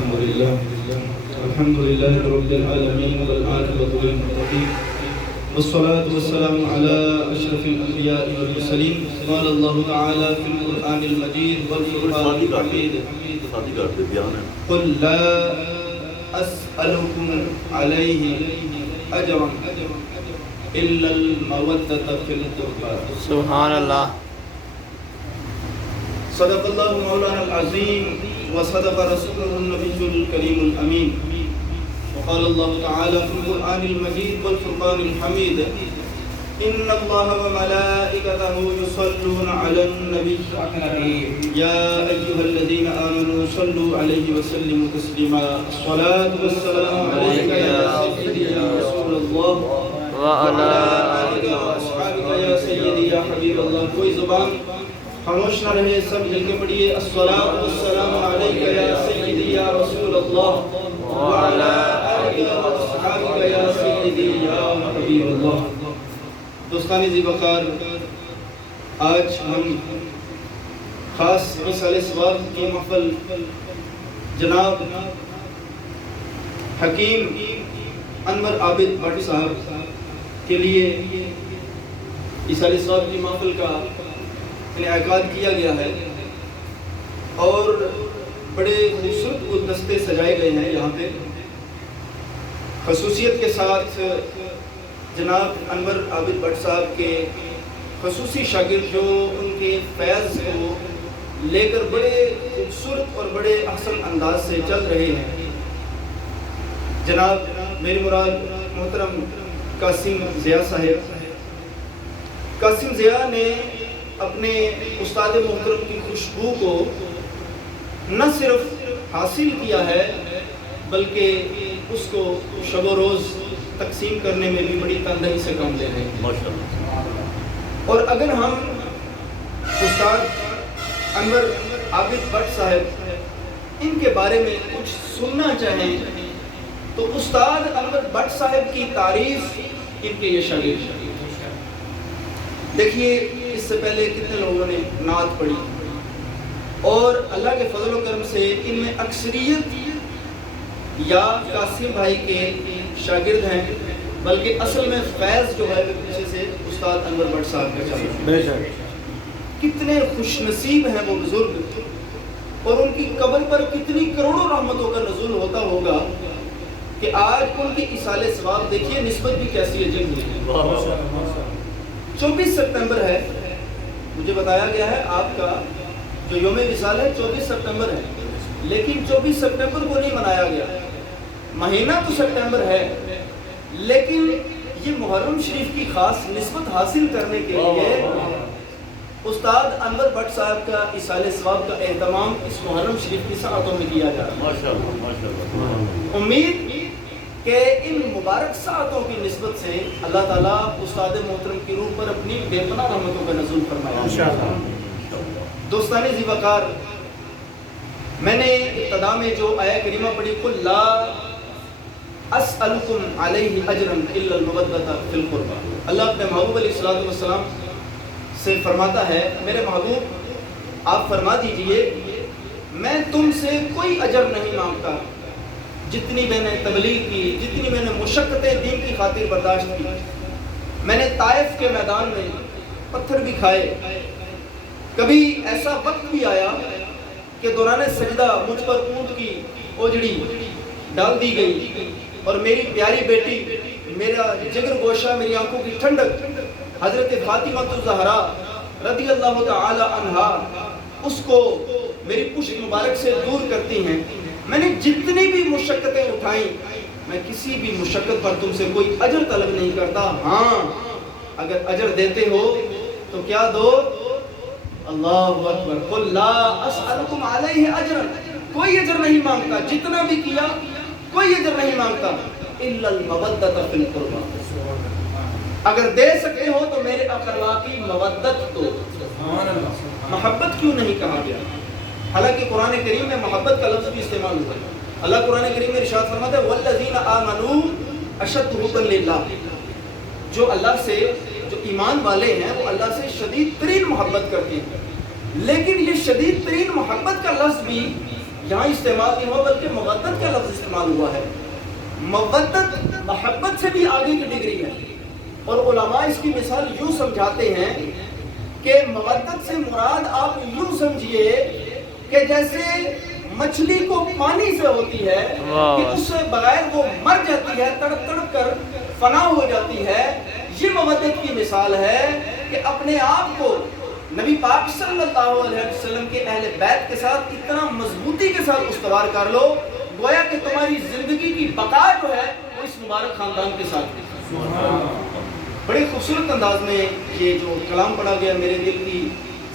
الحمد لله رب العالمين والعاقبة للمتقين والصلاة والسلام على أشرف الأنبياء والمرسلين. قال الله تعالى في القرآن المجيد والفرقان الحميد قل لا أسألكم عليه أجرا إلا المودة في القربى. سبحان اللہ. صدق الله مولانا العظيم وصدق رسوله النبي الكريم الأمين. وقال الله تعالى في القرآن المجيد والفرقان الحميد إن الله وملائكته يصلون على النبي يا أيها الذين آمنوا صلوا عليه وسلموا تسليما. الصلاة والسلام عليك يا سيدي يا رسول الله وعلى آلك وأصحابك يا سيدي يا حبيب الله. کوئی زبان خاموش نہ رہے، سب مل کے پڑھیے الصلاۃ والسلام علیک یا سیدی یا رسول اللہ وعلی آلک واصحابک یا سیدی یا حبیب اللہ. دوستان ذی وقار، آج ہم خاص مثال ثواب کی محفل جناب حکیم انور عابد بٹ صاحب کے لیے مثال ثواب کی محفل کا انعقاد کیا گیا ہے اور بڑے خوبصورت گلدستے سجائے گئے ہیں. یہاں پہ خصوصیت کے ساتھ جناب انور عابد بٹ صاحب کے خصوصی شاگرد جو ان کے فیض کو لے کر بڑے خوبصورت اور بڑے احسن انداز سے چل رہے ہیں. جناب میری مراد محترم قاسم ضیاء صاحب. قاسم ضیاء نے اپنے استاد محترم کی خوشبو کو نہ صرف حاصل کیا ہے بلکہ اس کو شب و روز تقسیم کرنے میں بھی بڑی تندہی سے کام لے رہے ہیں. اور اگر ہم استاد انور عابد بٹ صاحب ان کے بارے میں کچھ سننا چاہیں تو استاد انور بٹ صاحب کی تعریف ان کے یہ شاگرد. دیکھیے اس سے پہلے کتنے لوگوں نے نعت پڑھی اور اللہ کے فضل و کرم سے ان میں اکثریت یا قاسم بھائی کے شاگرد ہیں، بلکہ اصل میں فیض جو ہے پیچھے سے استاد انور بٹ صاحب کا چل رہا ہے. کتنے خوش نصیب ہیں وہ بزرگ، اور ان کی قبر پر کتنی کروڑوں رحمتوں کا نزول ہوتا ہوگا کہ آج ان کی ایصال ثواب دیکھیے نسبت بھی کیسی عجیب ہوئی ہے. 24 سپتمبر ہے، مجھے بتایا گیا ہے آپ کا جو یوم وصال ہے 24 سپتمبر ہے، لیکن 24 سپتمبر کو نہیں منایا گیا. مہینہ تو سپتمبر ہے لیکن یہ محرم شریف کی خاص نسبت حاصل کرنے کے لیے استاد انور بٹ صاحب کا ایصال ثواب کا اہتمام اس محرم شریف کی ساعتوں میں کیا جا رہا ہے. امید کہ ان مبارک ساعتوں کی نسبت سے اللہ تعالیٰ استاد محترم کی روح پر اپنی بے پناہ رحمتوں کا نزول فرمائے. دوستان ذی وقار، میں نے ابتدا میں جو آیہ کریمہ پڑھی قل لا اسألکم علیہ اجرا الا المودۃ فی القربى، اللہ اپنے محبوب علیہ الصلوۃ والسلام سے فرماتا ہے میرے محبوب آپ فرما دیجئے میں تم سے کوئی اجر نہیں مانگتا. جتنی میں نے تبلیغ کی، جتنی میں نے مشقتیں دین کی خاطر برداشت کی، میں نے طائف کے میدان میں پتھر بھی کھائے، کبھی ایسا وقت بھی آیا کہ دوران سجدہ مجھ پر اونٹ کی اوجڑی ڈال دی گئی اور میری پیاری بیٹی، میرا جگر گوشہ، میری آنکھوں کی ٹھنڈک حضرت فاطمہ الزہرا رضی اللہ تعالی عنہا اس کو میری پشت مبارک سے دور کرتی ہیں. میں نے جتنی بھی مشقتیں اٹھائیں، میں کسی بھی مشقت پر تم سے کوئی اجر طلب نہیں کرتا. ہاں اگر اجر دیتے ہو تو کیا دو؟ اللہ اکبر. قل لا اسألکم علیہ اجرا، کوئی اجر نہیں مانگتا، جتنا بھی کیا کوئی اجر نہیں مانگتا الا المودۃ فی القربى. اگر دے سکتے ہو تو میرے اقربا کی مودت دو. محبت کیوں نہیں کہا گیا؟ حالانکہ قرآن کریم میں محبت کا لفظ بھی استعمال ہوا ہے. اللہ قرآن کریم میں ارشاد فرماتا ہے والذین آمنوا اشد حبا للہ، جو اللہ سے، جو ایمان والے ہیں وہ اللہ سے شدید ترین محبت کرتے ہیں. لیکن یہ شدید ترین محبت کا لفظ بھی یہاں استعمال نہیں ہوا بلکہ مودت کا لفظ استعمال ہوا ہے۔ مودت محبت سے بھی آگے کی ڈگری ہے، اور علماء اس کی مثال یوں سمجھاتے ہیں کہ مودت سے مراد آپ یوں سمجھیے کہ جیسے مچھلی کو پانی سے ہوتی ہے کہ اس سے بغیر وہ مر جاتی ہے، تڑپ تڑپ کر فنا ہو جاتی ہے، یہ مودت کی مثال ہے کہ اپنے آپ کو نبی پاک صلی اللہ علیہ وسلم کے اہل بیت کے ساتھ اتنا مضبوطی کے ساتھ استوار کر لو گویا کہ تمہاری زندگی کی بقا جو ہے وہ اس مبارک خاندان کے ساتھ ہے۔ بڑے خوبصورت انداز میں یہ جو کلام پڑھا گیا میرے دل کی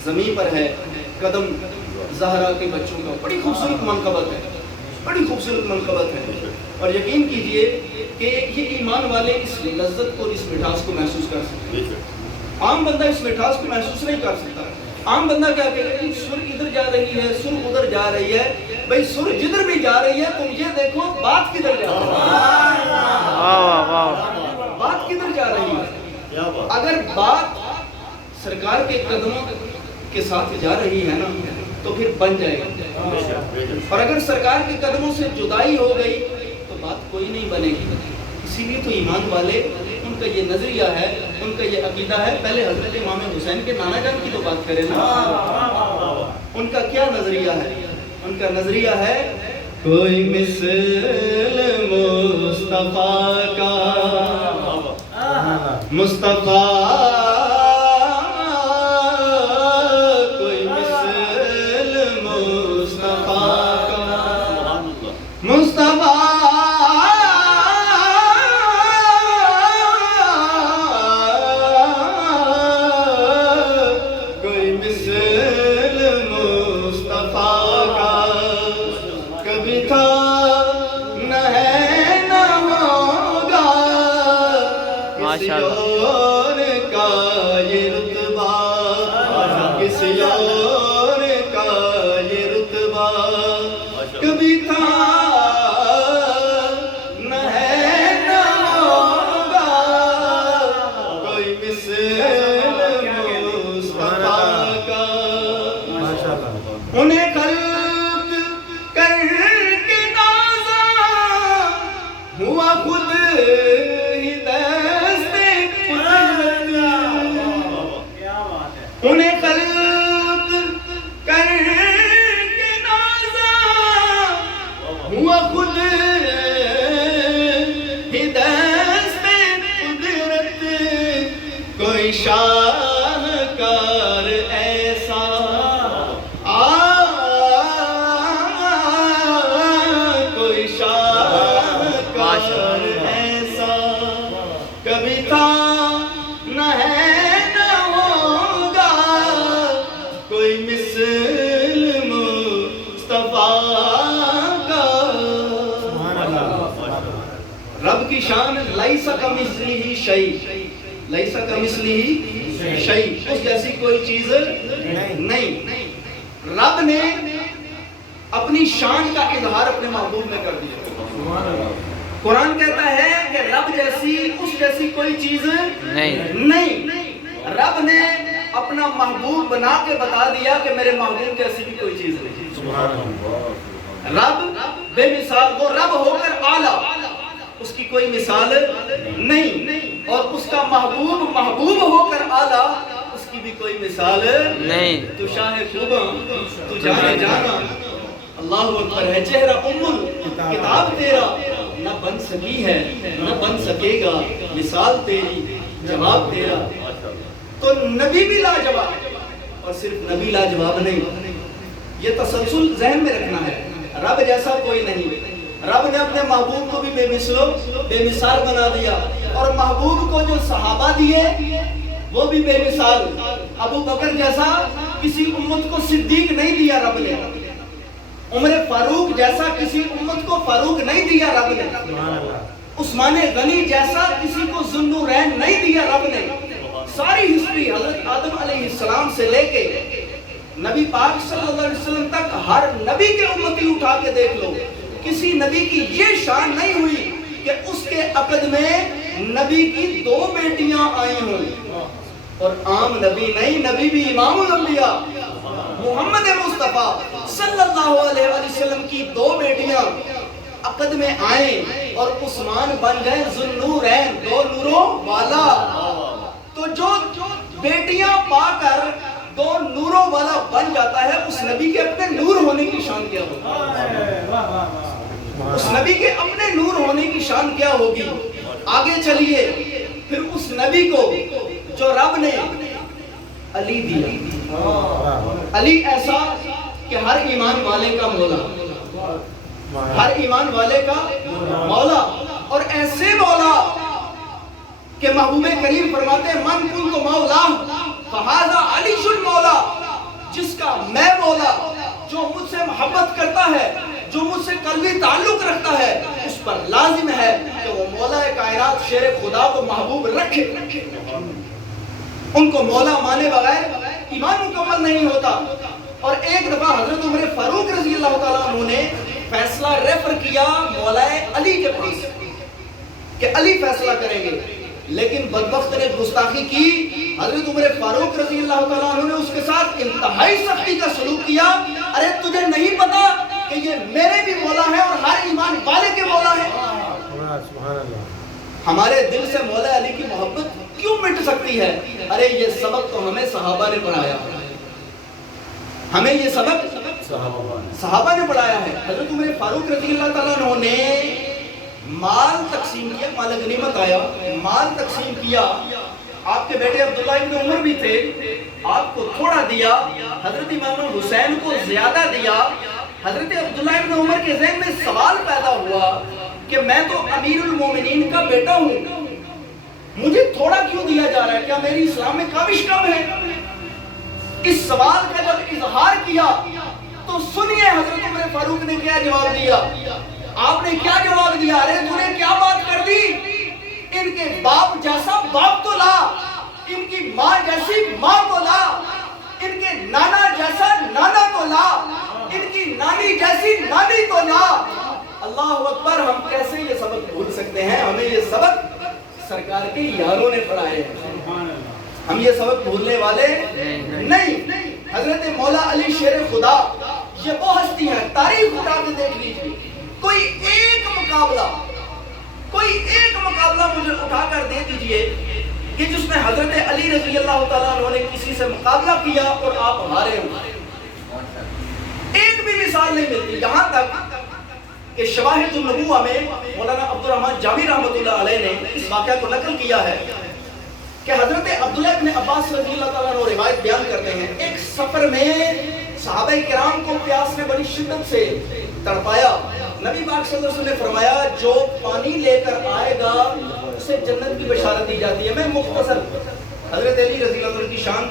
زمین پر ہے، قدم زہرا کے بچوں کا، بڑی خوبصورت منقبت ہے، بڑی خوبصورت منقبت ہے، اور یقین کیجئے کہ یہ ایمان والے اس لذت کو، اس مٹھاس کو محسوس کر سکتے ہیں۔ عام بندہ اس مٹھاس کو محسوس نہیں کر سکتا۔ عام بندہ کیا کہے گا، سر ادھر جا رہی ہے، سر ادھر جا رہی ہے، بھئی سر جدھر بھی جا رہی ہے تم یہ دیکھو بات کدھر جا رہی ہے، بات کدھر جا رہی ہے۔ اگر بات سرکار کے قدموں کے ساتھ جا رہی ہے نا تو پھر بن جائے گا، اور اگر سرکار کے قدموں سے جدائی ہو گئی تو بات کوئی نہیں بنے گی۔ اسی لیے تو ایمان والے ان کا یہ نظریہ ہے، ان کا یہ عقیدہ ہے۔ پہلے حضرت امام حسین کے نانا جان کی تو بات کریں نا، ان کا کیا نظریہ ہے؟ ان کا نظریہ ہے کوئی مثل مصطفیٰ کا، مصطفیٰ کوئی مثل مصطفیٰ کا، مصطفیٰ انہیں خلق کر کے نازا ہوا خود ہی دست قدرت، انہیں خلق کر کے نازا ہوا خود ہی دست قدرت، کوئی شاہکار ایسا رب کی شان لیس کمثلہ شیء، لیس کمثلہ شیء، اس جیسی کوئی چیز نہیں۔ رب نے اپنی شان کا اظہار اپنے محبوب میں کر دیا۔ قرآن کہتا ہے کہ رب جیسی، اس جیسی کوئی چیز نہیں۔ رب نے اپنا محبوب بنا کے بتا دیا کہ میرے محبوب جیسی بھی کوئی چیز نہیں۔ رب بے مثال، وہ رب ہو کر اعلیٰ، اس کی کوئی مثال نہیں، اور اس کا محبوب ہو کر اعلیٰ، اس کی بھی کوئی مثال نہیں۔ تو شاہ خوباں تو جانے جانا، اللہ اکبر ہے، چہرہ کتاب تیرا نہ بن سکی ہے نہ بن سکے گا، مثال تیری جواب تیرا۔ تو نبی بھی لاجواب، اور صرف نبی لاجواب نہیں، یہ تسلسل ذہن میں رکھنا ہے۔ رب جیسا کوئی نہیں، رب نے اپنے محبوب کو بھی بے مثال بنا دیا، اور محبوب کو جو صحابہ دیے وہ بھی بے مثال۔ ابو بکر جیسا کسی امت کو صدیق نہیں دیا رب نے، عمر فاروق جیسا کسی امت کو فاروق نہیں دیا رب نے، عثمان غنی جیسا کسی کو ذوالنورین نہیں دیا رب نے۔ ساری ہسٹری حضرت آدم علیہ السلام سے لے کے نبی پاک صلی اللہ علیہ وسلم تک ہر نبی کے امتی اٹھا کے دیکھ لو، کسی نبی کی یہ شان نہیں ہوئی کہ اس کے عقد میں نبی کی 2 بیٹیاں آئی ہوں، اور عام نبی نہیں، نبی بھی امام الانبیاء محمد مصطفیٰ صلی اللہ علیہ وسلم کی 2 بیٹیاں عقد میں آئیں اور عثمان بن گئے ذوالنورین، 2 نوروں والا۔ تو جو بیٹیاں پا کر 2 نوروں والا بن جاتا ہے، اس نبی کے اپنے نور ہونے کی شان کیا ہوگی؟ اس نبی کے اپنے نور ہونے کی شان کیا ہوگی؟ آگے چلیے، پھر اس نبی کو جو رب نے علی دیا، علی ایسا کہ ہر ایمان والے کا مولا، ہر ایمان والے کا مولا، اور ایسے مولا کہ محبوب کریم فرماتے ہیں من کنت مولا فہذا علی المولا، جس کا میں مولا، جو مجھ سے محبت کرتا ہے، جو مجھ سے قلبی تعلق رکھتا ہے، اس پر لازم ہے کہ وہ مولا کائنات شیر خدا کو محبوب رکھے۔ ان کو مولا مانے بغیر ایمان مکمل نہیں ہوتا۔ اور ایک دفعہ حضرت عمر فاروق رضی اللہ تعالیٰ عنہ نے فیصلہ ریفر کیا مولا علی کے پاس کہ علی فیصلہ کریں گے، لیکن بدبخت نے گستاخی کی۔ حضرت عمر فاروق رضی اللہ تعالیٰ عنہ نے اس کے ساتھ انتہائی سختی کا سلوک کیا۔ ارے تجھے نہیں پتا کہ یہ میرے بھی مولا ہے اور ہر ایمان والے کے مولا ہے؟ ہمارے دل سے مولا علی کی محبت کیوں مٹ سکتی ہے؟ ارے یہ سبق تو ہمیں صحابہ نے پڑھایا، ہمیں یہ سبق صحابہ نے پڑھایا ہے۔ حضرت عمر فاروق رضی اللہ تعالیٰ عنہ نے مال تقسیم کیا، مال غنیمت آیا، مال تقسیم کیا۔ آپ کے بیٹے عبداللہ ابن عمر بھی تھے، آپ کو تھوڑا دیا، حضرت امام حسین کو زیادہ دیا۔ حضرت عبداللہ ابن عمر کے ذہن میں سوال پیدا ہوا کہ میں تو امیر المومنین کا بیٹا ہوں، مجھے تھوڑا کیوں دیا جا رہا ہے؟ کیا میری اسلام میں کاوش کم ہے؟ اس سوال کا جب اظہار کیا تو سنیے حضرت عمر فاروق نے کیا جواب دیا۔ آپ نے کیا جواب دیا؟ ارے تو نے کیا بات کر دی؟ ان کے باپ جیسا باپ تو لا، ان کی ماں جیسی ماں تو لا، ان کے نانا جیسا نانا تو لا، ان کی نانی جیسی نانی تو لا۔ اللہ اکبر! ہم کیسے یہ سبق بھول سکتے ہیں؟ ہمیں یہ سبق سرکار کے یاروں نے پڑھائے ہیں، ہم یہ سبق بھولنے والے نہیں۔ حضرت مولا علی شیر خدا یہ وہ ہستی ہے، تاریخ اٹھا کے دیکھ لیجیے، کوئی ایک مقابلہ مجھے اٹھا کر دے دیجئے کہ جس میں حضرت علی رضی اللہ تعالیٰ عنہ نے کسی سے مقابلہ کیا اور آپ ہارے ہوں۔ ایک بھی مثال نہیں ملتی۔ یہاں تک کہ شواہد النبوہ میں مولانا عبد الرحمن جامی رحمۃ اللہ علیہ نے اس واقعہ کو نقل کیا ہے کہ حضرت عبداللہ ابن عباس رضی اللہ تعالیٰ عنہ روایت بیان کرتے ہیں، ایک سفر میں صحابہ کرام کو پیاس نے بڑی شدت سے تڑپایا۔ نبی پاک صلی اللہ علیہ وسلم نے فرمایا جو پانی لے کر آئے گا اسے جنت کی بشارت دی جاتی ہے۔ میں مختصر حضرت علی رضی اللہ عنہ کی شان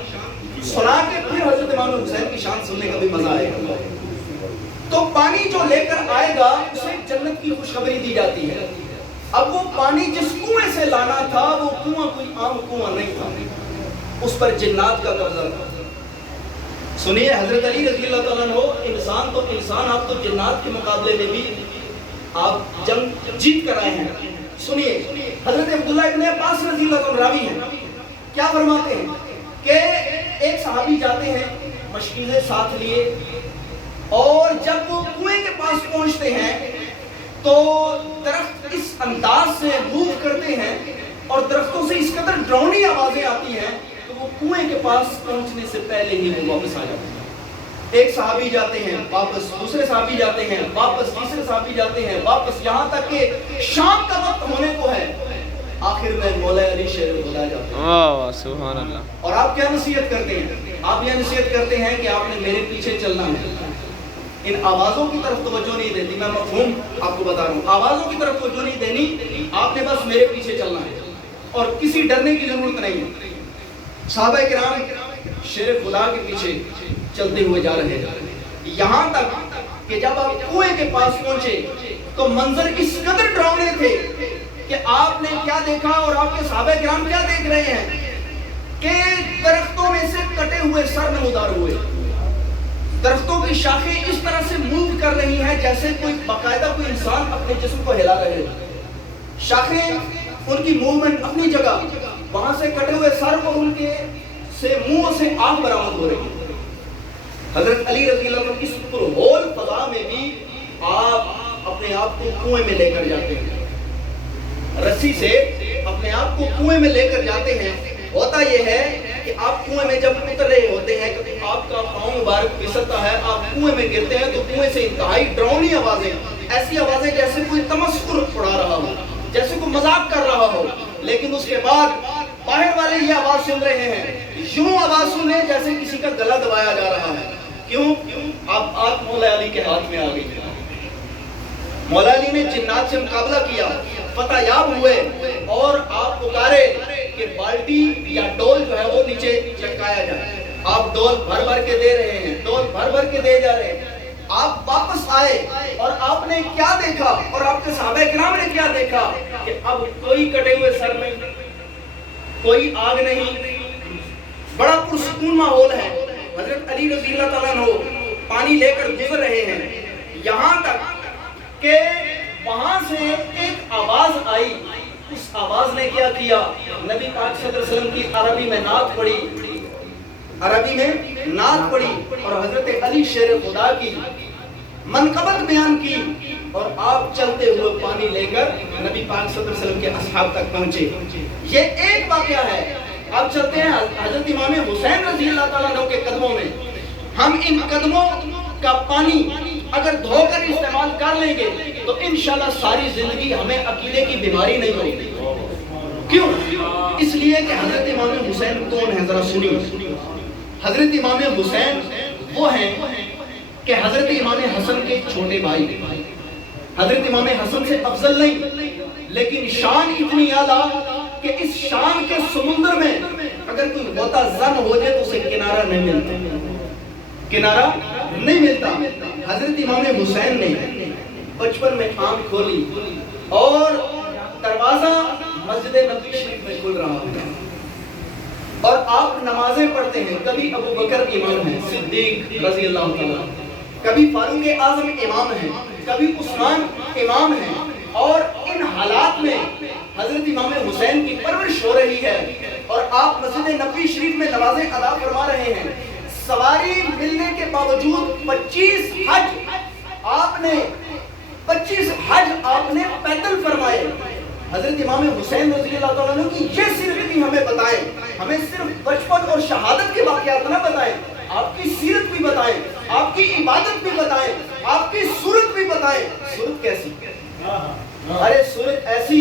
سنا کے پھر حضرت امام حسین کی شان سننے کا بھی مزہ آئے گا۔ تو پانی جو لے کر آئے گا اسے جنت کی خوشخبری دی جاتی ہے۔ اب وہ پانی جس کنویں سے لانا تھا وہ کنواں کوئی عام کنواں نہیں تھا، اس پر جنات کا قبضہ تھا۔ سنیے حضرت علی رضی اللہ تعالیٰ عنہ انسان تو انسان، آپ تو جنات کے مقابلے میں بھی آپ جنگ جیت کر آئے ہیں۔ سنیے حضرت عبداللہ ابن عباس رضی اللہ عنہ راوی ہیں، کیا فرماتے ہیں کہ ایک صحابی جاتے ہیں مشکیزیں ساتھ لیے، اور جب وہ کنویں کے پاس پہنچتے ہیں تو درخت اس انداز سے موو کرتے ہیں اور درختوں سے اس قدر ڈراؤنی آوازیں آتی ہیں تو وہ کنویں کے پاس پہنچنے سے پہلے ہی وہ واپس آ جاتے ہیں۔ ایک صحابی جاتے ہیں واپس، دوسرے صحابی جاتے ہیں واپس، تیسرے صحابی جاتے ہیں واپس، یہاں تک کہ شام کا وقت ہونے کو ہے، آخر میں مولا علی شیر خدا جاتے ہیں۔ سبحان اللہ۔ اور آپ کیا نصیحت کرتے ہیں؟ آپ یہ نصیحت کرتے ہیں کہ آپ نے میرے پیچھے چلنا ہے۔ ان آوازوں کی طرف توجہ نہیں دیتی، میں مفہوم آپ کو بتا رہا ہوں، آوازوں کی طرف توجہ نہیں دینی، آپ نے بس میرے پیچھے چلنا ہے اور کسی ڈرنے کی ضرورت نہیں ہے۔ صحابہ کرام شیر خدا کے پیچھے چلتے ہوئے جا رہے ہیں، یہاں تک کہ جب آپ کنویں کے پاس پہنچے تو منظر اس قدر ڈراؤنے تھے کہ آپ نے کیا دیکھا اور آپ کے صحابہ کرام کیا دیکھ رہے ہیں کہ درختوں میں سے کٹے ہوئے سر نمودار ہوئے، درختوں کی شاخیں اس طرح سے موو کر رہی ہیں جیسے کوئی باقاعدہ کوئی انسان اپنے جسم کو ہلا رہے ہیں، شاخیں ان کی موومنٹ اپنی جگہ، وہاں سے کٹے ہوئے سر اور ان کے سے منہ سے آگ برآمد ہو رہی ہے۔ حضرت علی رضی اللہ عنہ اس پرہول فضا میں بھی آپ اپنے آپ کو کنویں میں لے کر جاتے ہیں، رسی سے اپنے آپ کو کنویں میں لے کر جاتے ہیں۔ ہوتا یہ ہے کہ آپ کنویں میں جب اتر رہے ہوتے ہیں کہ آپ کا پاؤں مبارک پھسلتا ہے، آپ کنویں میں گرتے ہیں تو کنویں سے انتہائی ڈراؤنی آوازیں، ایسی آوازیں جیسے کوئی تمسخر اڑا رہا ہو، جیسے کوئی مذاق کر رہا ہو، لیکن اس کے بعد باہر والے یہ آواز سن رہے ہیں، یوں آواز سنیں جیسے کسی کا گلا دبایا جا رہا ہے۔ کیوں؟ آپ مولا علی کے ہاتھ میں آ گئی۔ مولا علی نے جنات سے مقابلہ کیا، فتح یاب ہوئے، اور آپ پکارے کہ بالٹی یا ڈول جو ہے وہ نیچے چٹکایا جائے۔ آپ ڈول بھر بھر کے دے رہے ہیں، ڈول بھر بھر کے دے جا رہے ہیں۔ آپ واپس آئے اور آپ نے کیا دیکھا، اور آپ کے صحابہ کرام نے کیا دیکھا کہ اب کوئی کٹے ہوئے سر نہیں، کوئی آگ نہیں، بڑا پرسکون ماحول ہے۔ حضرت علی رضی اللہ تعالیٰ عنہ پانی لے کر گزر رہے ہیں، یہاں تک کہ وہاں سے ایک آواز آئی۔ اس آواز نے کیا کیا؟ نبی پاک صلی اللہ علیہ وسلم کی عربی میں نعت پڑھی، عربی میں نعت پڑھی، اور حضرت علی شیر خدا کی منقبت بیان کی، اور آپ چلتے ہوئے پانی لے کر نبی پاک صلی اللہ علیہ وسلم کے اصحاب تک پہنچے۔ یہ ایک واقعہ ہے۔ اب چلتے ہیں حضرت امام حسین رضی اللہ تعالیٰ عنہ کے قدموں میں۔ ہم ان قدموں کا پانی اگر دھو کر استعمال کر لیں گے تو انشاءاللہ ساری زندگی ہمیں عقیدے کی بیماری نہیں ہوگی۔ کیوں؟ اس لیے کہ حضرت امام حسین کون ہیں، ذرا سنیے۔ حضرت امام حسین وہ ہیں کہ حضرت امام حسن کے چھوٹے بھائی، حضرت امام حسن سے افضل نہیں، لیکن شان اتنی اعلیٰ کہ اس شان کے سمندر میں اگر کوئی غوطہ زن ہو جائے تو اسے کنارہ نہیں ملتا، کنارہ نہیں ملتا۔ حضرت امام حسین نے بچپن میں آنکھ کھولی اور دروازہ مسجد نبوی شریف میں کھل رہا ہے، اور آپ نمازیں پڑھتے ہیں۔ کبھی ابو بکر امام ہیں، صدیق رضی اللہ تعالیٰ، کبھی فاروق اعظم امام ہیں، کبھی عثمان امام ہیں، اور ان حالات میں حضرت امام حسین کی پرورش ہو رہی ہے، اور آپ مسجد نبوی شریف میں نمازیں ادا فرما رہے ہیں۔ سواری ملنے کے باوجود 25 حج آپ نے پیدل فرمائے۔ حضرت امام حسین رضی اللہ تعالیٰ عنہ کی یہ سیرت بھی ہمیں بتائیں، ہمیں صرف بچپن اور شہادت کے واقعات نہ بتائیں، آپ کی سیرت بھی بتائیں، آپ کی عبادت بھی بتائیں، آپ کی صورت بھی بتائیں۔ صورت کیسی؟ ارے صورت ایسی،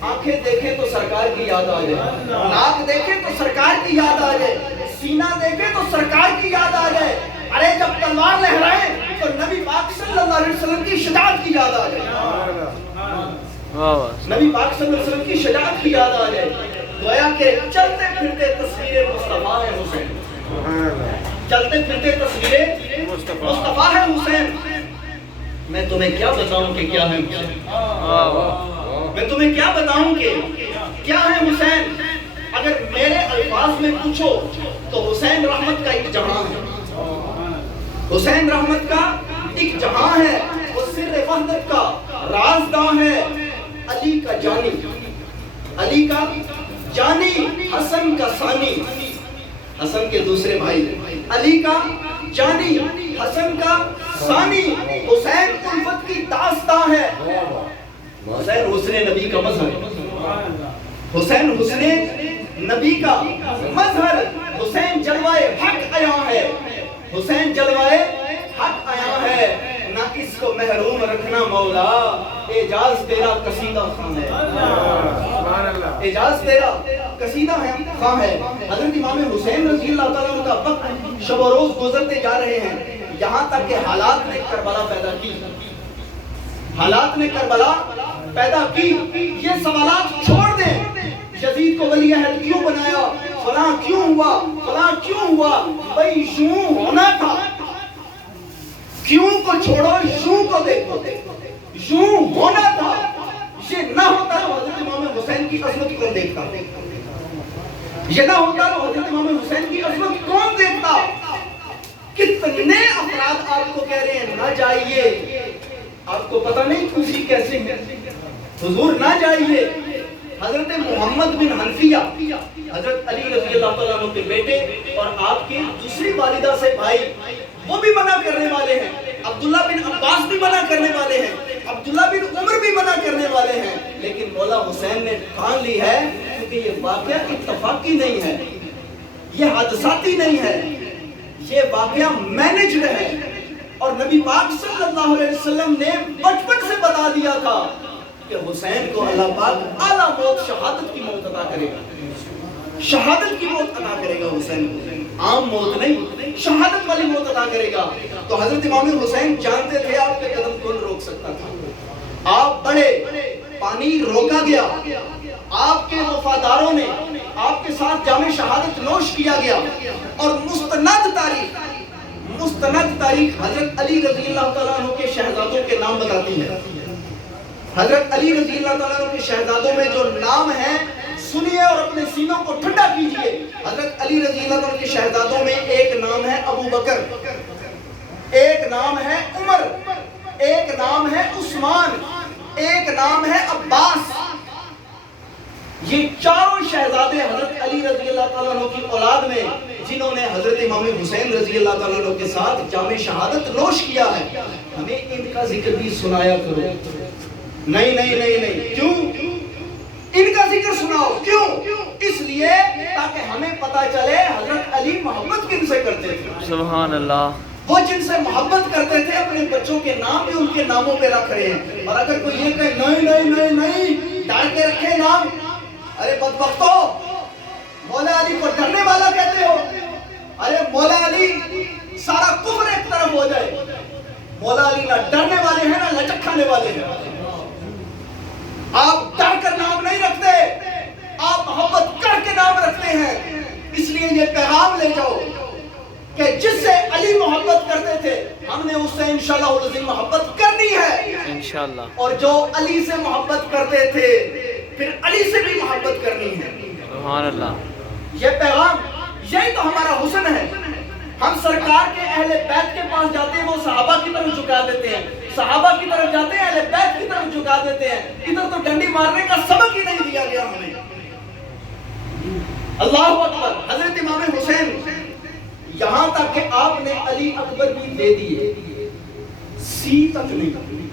آنکھیں دیکھیں تو سرکار کی یاد آ جائے، ناک دیکھیں تو سرکار کی یاد آ جائے، سینہ دیکھیں تو سرکار کی یاد آ جائے، ارے جب تلوار لہرائیں تو نبی پاک صلی اللہ علیہ وسلم کی شجاعت کی یاد آ جائے، نبی پاک صلی اللہ علیہ وسلم کی شجاعت کی یاد آ جائے۔ گویا کہ چلتے پھرتے تصویر مصطفیٰ ہے حسین، چلتے پھرتے تصویر مصطفیٰ ہے حسین۔ میں تمہیں کیا بتاؤں کہ کیا ہے حسین، میں تمہیں کیا بتاؤں کہ کیا ہے حسین۔ اگر میرے الفاظ میں پوچھو تو حسین رحمت کا ایک جہاں ہے، حسین رحمت کا ایک جہاں ہے، وہ سر وحدت کا رازداں ہے، علی کا جانی، علی کا جانی، حسن کا ثانی، حسن کے دوسرے بھائی، علی کا جانی، حسن کا ثانی۔ حسین الفت کی داستاں ہے، حسین حسن نبی کا مظہر، حسین حسن نبی کا مظہر، حسین جلوائے حق عیاں ہے، حسین جلوائے حق عیاں ہے۔ نہ اس کو محروم رکھنا مولا، اعجاز تیرا قصیدہ خواں ہے، اعجاز تیرا قصیدہ خواں ہے۔ حضرت امام حسین رضی اللہ تعالیٰ عنہ کا وقت شب و روز گزرتے جا رہے ہیں، یہاں تک کہ حالات نے کربلا پیدا کی، حالات نے کربلا پیدا کی۔ یہ سوالات چھوڑ دیں، یزید کو ولی عہد کیوں بنایا، فلاں کیوں ہوا، فلاں کیوں ہوا، بھئی یوں ہونا تھا۔ کیوں کو چھوڑو، یوں کو دیکھو، یوں ہونا تھا۔ یہ نہ ہوتا تو حضرت امام حسین کی عظمت کون دیکھتا، یہ نہ ہوتا تو حضرت امام حسین کی عظمت کون دیکھتا۔ کتنے افراد آپ کو کہہ رہے ہیں نہ جائیے، آپ کو پتہ نہیں کوفی کیسے ہیں، حضور نہ جائیے۔ حضرت محمد بن حنفیہ، حضرت علی رضی اللہ تعالیٰ عنہ کے بیٹے اور آپ کی دوسری والدہ سے بھائی، وہ بھی منع کرنے والے ہیں، عبداللہ بن عباس بھی منع کرنے والے ہیں، عبداللہ بن عمر بھی منع کرنے والے ہیں، لیکن مولا حسین نے ٹھان لی ہے کیونکہ یہ واقعہ اتفاقی نہیں ہے، یہ حادثاتی نہیں ہے، یہ واقعہ مینجڈ ہے، اور نبی پاک صلی اللہ علیہ وسلم نے بچپن سے بتا دیا تھا کہ حسین کو اللہ پاک اعلیٰ موت، شہادت کی موت عطا کرے گا، شہادت کی موت عطا کرے گا حسین کو، عام موت نہیں، شہادت والی موت عطا کرے گا۔ تو حضرت امام حسین جانتے تھے آپ کے قدم کون روک سکتا تھا، آپ بڑے، پانی روکا گیا، آپ کے وفاداروں نے آپ کے ساتھ جام شہادت نوش کیا گیا، اور مستند تاریخ حضرت علی رضی اللہ تعالیٰ عنہ کے شہزادوں کے نام بتاتی ہے۔ حضرت علی رضی اللہ تعالیٰ عنہ کے شہزادوں میں جو نام ہیں سنیے اور اپنے سینوں کو ٹھنڈا کیجئے۔ حضرت علی رضی اللہ تعالیٰ عنہ کے شہزادوں میں ایک نام ہے ابو بکر، ایک نام ہے عمر، ایک نام ہے عثمان، ایک نام ہے عباس۔ یہ چاروں شہزادے حضرت علی رضی اللہ تعالیٰ عنہ کی اولاد میں جنہوں نے حضرت امام حسین رضی اللہ تعالیٰ عنہ کے ساتھ جام شہادت نوش کیا ہے، ہمیں ان کا ذکر بھی سنایا کرو۔ نہیں نہیں نہیں نہیں، کیوں؟ ان کا ذکر سناؤ، کیوں؟ اس لیے تاکہ ہمیں پتا چلے حضرت علی محبت کن سے کرتے تھے۔ سبحان اللہ۔ وہ جن سے محبت کرتے تھے اپنے بچوں کے نام بھی ان کے ناموں پہ رکھ رہے ہیں، اور اگر کوئی یہ کہے نہیں نہیں نہیں نہیں ڈال کے رکھے نام، ارے بدبختو، مولا علی کو ڈرنے والا کہتے ہو؟ ارے مولا علی سارا کفر ایک طرف ہو جائے، مولا علی نہ ڈرنے والے ہیں نہ لچک کھانے والے ہیں۔ آپ ڈر کر نام نہیں رکھتے، آپ محبت کر کے نام رکھتے ہیں۔ اس لیے یہ پیغام لے جاؤ کہ جس سے علی محبت کرتے تھے ہم نے اس سے انشاءاللہ العظیم محبت کرنی ہے انشاءاللہ، اور جو علی سے محبت کرتے تھے پھر علی سے بھی محبت کرنی ہے۔ سبحان اللہ۔ یہ پیغام، یہی تو ہمارا حسن ہے۔ ہم سرکار کے اہل بیت کے پاس جاتے ہیں، وہ صحابہ کی طرف جھکا دیتے ہیں، صحابہ کی طرف جاتے ہیں، اہل بیت کی طرف جھکا دیتے ہیں۔ ادھر تو ڈنڈی مارنے کا سبق ہی نہیں دیا گیا ہمیں۔ اللہ اکبر۔ حضرت امام حسین، یہاں تک کہ آپ نے علی اکبر بھی دے دیے، سی تک نہیں۔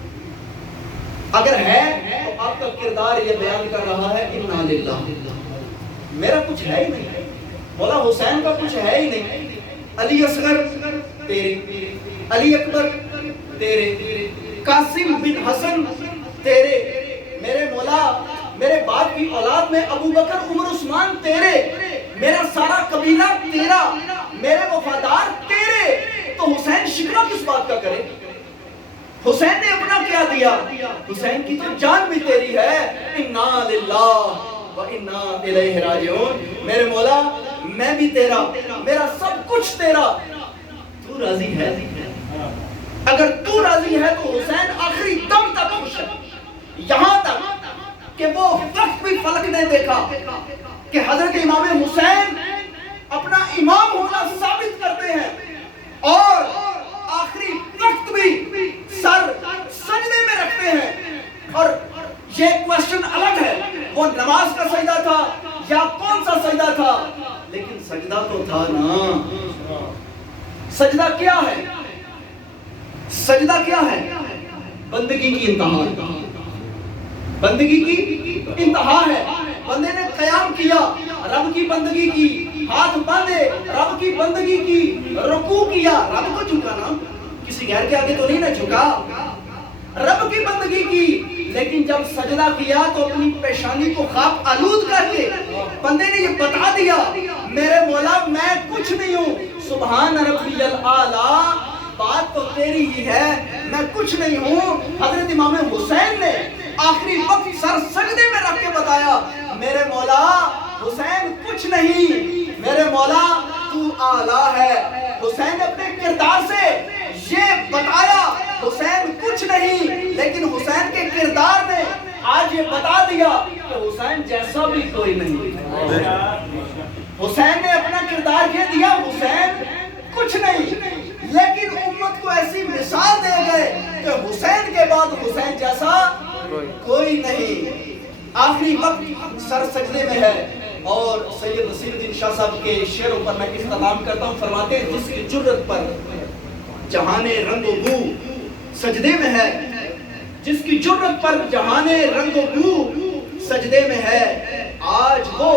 اگر ہے تو آپ کا کردار یہ بیان کر رہا ہے انا للہ، میرا کچھ ہے ہی نہیں، مولا حسین کا کچھ ہے ہی نہیں۔ علی اصغر تیرے، علی اکبر تیرے، قاسم بن حسن تیرے، میرے مولا میرے باپ کی اولاد میں ابو بکر عمر عثمان تیرے، میرا سارا قبیلہ تیرا، میرے وفادار تیرے، تو حسین شکوہ کس بات کا کرے؟ حسین نے اپنا کیا دیا؟ حسین کی تو جان بھی تیری ہے۔ انا للہ و انا الیہ راجعون۔ میرے مولا میں بھی تیرا، میرا سب کچھ تیرا، تو راضی ہے؟ اگر تو راضی ہے تو حسین آخری دم تک خوش ہے، یہاں تک کہ وہ وقت بھی فلک نے دیکھا کہ حضرت امام حسین اپنا امام ہونا ثابت کرتے ہیں، اور آخری وقت بھی سر سجدے میں رکھتے ہیں۔ اور یہ کوشچن الگ ہے، وہ نماز کا سجدہ تھا یا کون سا سجدہ تھا، لیکن سجدہ تو تھا نا۔ سجدہ کیا ہے؟ سجدہ کیا ہے؟ بندگی کی انتہا، بندگی کی انتہا ہے۔ بندے نے قیام کیا، رب کی بندگی کی، ہاتھ باندھے رب کی بندگی کی، رکوع کیا، رب کو جھکانا، کسی غیر کے آگے تو نہیں نہ جھکا، رب کی بندگی کی۔ لیکن جب سجدہ کیا تو اپنی پیشانی کو خاک آلود کر کے بندے نے یہ بتا دیا میرے مولا میں کچھ نہیں ہوں، سبحان ربی الاعلیٰ، بات تو تیری ہی ہے، میں کچھ نہیں ہوں۔ حضرت امام حسین نے آخری وقت سر سجدے میں رکھ کے بتایا میرے مولا حسین کچھ نہیں، میرے مولا تو اعلیٰ ہے۔ حسین نے اپنے کردار سے یہ بتایا حسین کچھ نہیں، لیکن حسین کے کردار نے آج یہ بتا دیا کہ حسین جیسا بھی کوئی نہیں۔ حسین نے اپنا کردار یہ دیا حسین کچھ نہیں، لیکن امت کو ایسی مثال دے گئے کہ حسین کے بعد حسین جیسا کوئی نہیں۔ آخری وقت سر سجدے میں ہے، اور سید نصیر الدین شاہ صاحب کے شعروں پر میں اختتام کرتا ہوں۔ فرماتے ہیں جس کی جرت پر جہان رنگ و بو سجدے میں ہے، جس کی جرت پر جہان رنگ و بو سجدے میں ہے، آج وہ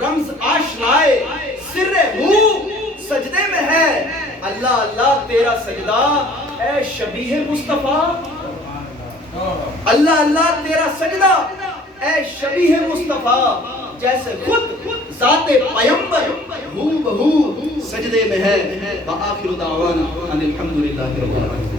رمز آشنائے سر ہو سجدے میں ہے۔ اللہ اللہ تیرا سجدہ اے شبیہ مصطفیٰ، اللہ اللہ تیرا سجدہ اے شبیہ مصطفیٰ، جیسے خود ذات پیمبر ہو بہو سجدے میں ہے۔ وآخر دعوانا ان الحمدللہ رب العالمین۔